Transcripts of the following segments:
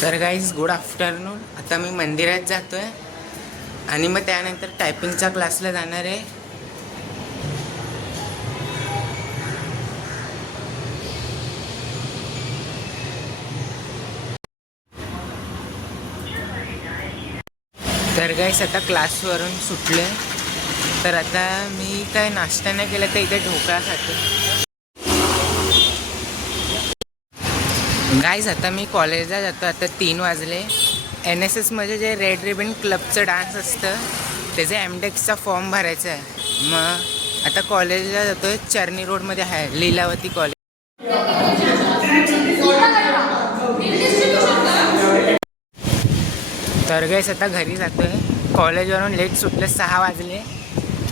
तर guys good afternoon. आता मी मंदिरात जातोय आणि मग त्यानंतर टायपिंगच्या क्लासला जाणार आहे. तर गाईज आता क्लासवरून सुटले, तर आता मी काय नाश्ता नाही केला तर इथे ढोकळा खाते. गाईज आता मी कॉलेजला जातो. आता 3 वाजले. NSSमध्ये जे रेड रिबन क्लबचं डान्स असतं त्याचे एमडेक्सचा फॉर्म भरायचा आहे. मग आता कॉलेजला जातो आहे. चर्नी रोडमध्ये आहे लीलावती कॉलेज. तर गाईज आता घरी जातो आहे. कॉलेजवरून लेट सुटलं, 6 वाजले.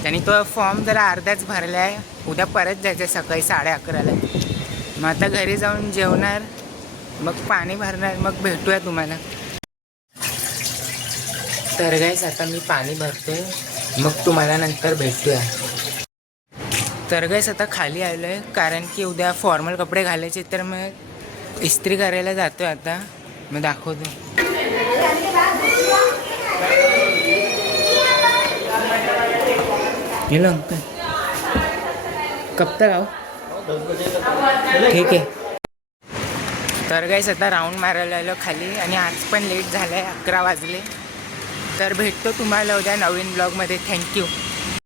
त्यांनी तो फॉर्म जरा अर्ध्याच भरला आहे. उद्या परत जायचं आहे सकाळी 11:30ला. मग आता घरी जाऊन जेवणार, मग पाणी भरणार, मग भेटूया तुम्हाला. तर गाईस आता मी पाणी भरतोय, मग तुम्हाला नंतर भेटूया. तर गाईस आता खाली आलो आहे कारण की उद्या फॉर्मल कपडे घालायचे, तर मग इस्त्री करायला जातो आहे. आता मग दाखवतो. हेलो अंकल, कब तक आओ? ठीक आहे. तर गाईस आता राऊंड मारायला आलो खाली, आणि आज पण लेट झालं आहे, 11 वाजले. तर भेटतो तुम्हाला उद्या नवीन ब्लॉगमध्ये. थँक्यू.